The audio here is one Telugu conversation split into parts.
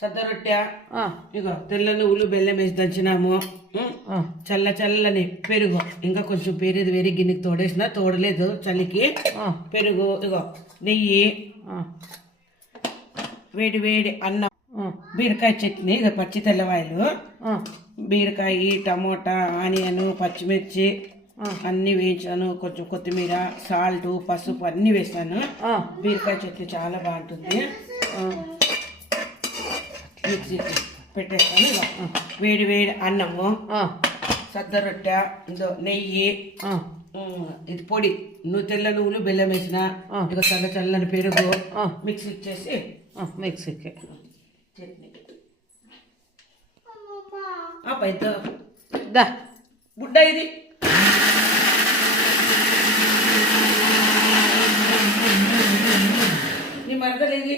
సద్ద రొట్టె ఇగో తెల్ల నువ్వులు బెల్లం వేసి దంచినాము. చల్లని పెరుగు, ఇంకా కొంచెం పెరుగు వేరే గిన్నెకి తోడేసిన, తోడలేదు చలికి. పెరుగు, ఇగో నెయ్యి, వేడి వేడి అన్నం, బీరకాయ చట్నీ, ఇక పచ్చి తెల్లవాయలు, బీరకాయ, టమోటా, ఆనియన్, పచ్చిమిర్చి అన్ని వేయించాను. కొంచెం కొత్తిమీర, సాల్ట్, పసుపు అన్ని వేసాను. బీరకాయ చట్నీ చాలా బాగుంటుంది. మిక్సీ పెట్టేస్తాను. వేడి వేడి అన్నము, సద్ద రొట్టె, ఇదో నెయ్యి, ఇది పొడి, తెల్ల నువ్వులు బెల్లం వేసిన, ఇక చల్లని పెరుగు మిక్సీ ఇచ్చేసి మిక్సీకి చట్నీ పెద్ద బుడ్డ ఇది. నీ మరదలేది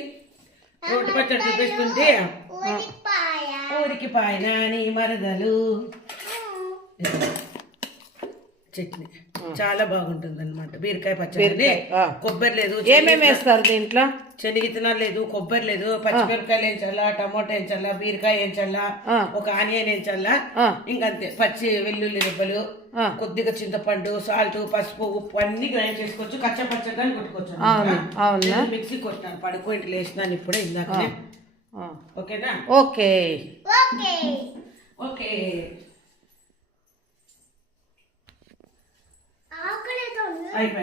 రోడ్డు పచ్చడి చూపిస్తుంటే ఊరికి పాయన నీ మరదలు. చట్నీ చాలా బాగుంటుంది అనమాట. బీరకాయ పచ్చడి, కొబ్బరి లేదు. ఏమేమి వేస్తారు దీంట్లో? శనగిత్తనాలు లేదు, కొబ్బరి లేదు, పచ్చిమిరపకాయలు వేయించాలా, టమోటా వేయించాలా, బీరకాయ వేయించాలా, ఒక ఆనియన్ వేయించాలా, ఇంకంతే. పచ్చి వెల్లుల్లి రెబ్బలు, కొద్దిగా చింతపండు, సాల్ట్, పసుపు, ఉప్పు అన్ని గ్రైండ్ చేసుకోవచ్చు. కచ్చా పచ్చగా కొట్టుకోవచ్చు. మిక్సీ కొట్టినాను, పడుకోండి లేచినాను ఇప్పుడే ఇందాకనే. ఓకేనా? Okay okay. అయిపోయింది.